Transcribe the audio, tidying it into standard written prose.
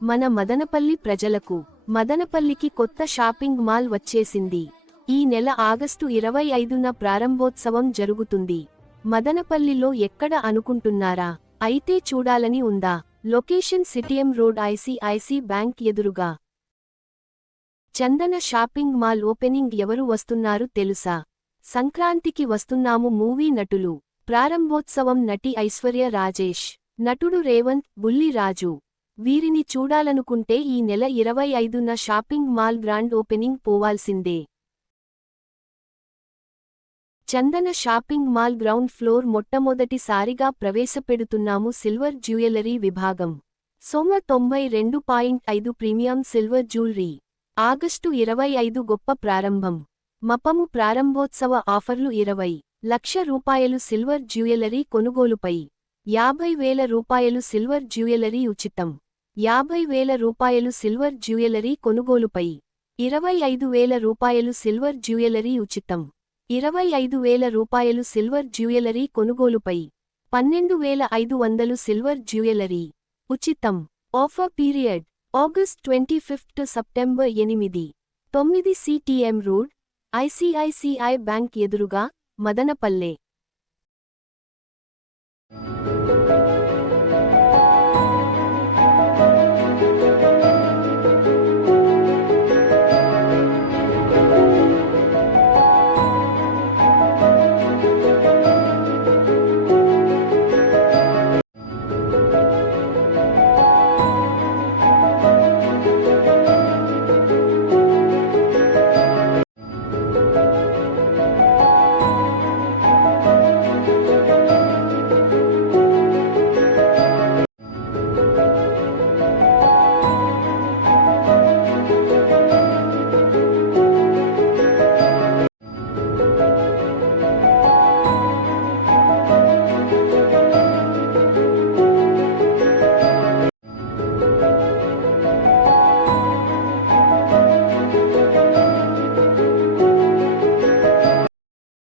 మన మదనపల్లి ప్రజలకు మదనపల్లికి కొత్త షాపింగ్ మాల్ వచ్చేసింది. ఈ నెల ఆగస్టు 25న ప్రారంభోత్సవం జరుగుతుంది. మదనపల్లిలో ఎక్కడ అనుకుంటున్నారా? అయితే చూడాలని ఉందా? Location CTM road ICICI bank ఎదురుగా. చందన షాపింగ్ మాల్ ఓపెనింగ్ ఎవరు వస్తున్నారు తెలుసా? సంక్రాంతికి వస్తున్నాము మూవీ నటులు. ప్రారంభోత్సవం నటి ఐశ్వర్య రాజేష్, నటుడు రేవంత్, బుల్లి రాజు. వీరిని చూడాలనుకుంటే ఈ నెల 25న షాపింగ్ మాల్ గ్రాండ్ ఓపెనింగ్ పోవాల్సిందే. చందన షాపింగ్ మాల్ గ్రౌండ్ ఫ్లోర్ మొట్టమొదటిసారిగా ప్రవేశపెడుతున్నాము సిల్వర్ జ్యువెలరీ విభాగం. సొమ్మ 92.5 ప్రీమియం సిల్వర్ జ్యువెలరీ. ఆగస్టు 25 గొప్ప ప్రారంభం. మపము ప్రారంభోత్సవ ఆఫర్లు 20 లక్ష రూపాయలు సిల్వర్ జ్యువెలరీ కొనుగోలుపై, 50,000 రూపాయలు సిల్వర్ జ్యువెలరీ ఉచితం. 50,000 రూపాయలు సిల్వర్ జ్యువెలరీ కొనుగోలుపై, 25,000 రూపాయలు సిల్వర్ జ్యువెలరీ ఉచితం. 25,000 రూపాయలు సిల్వర్ జ్యువెలరీ కొనుగోలుపై, 12,500 సిల్వర్ జ్యువెలరీ ఉచితం. Offer period August 25 to September 8. 9 CTM road, ICICI bank ఎదురుగా, మదనపల్లె.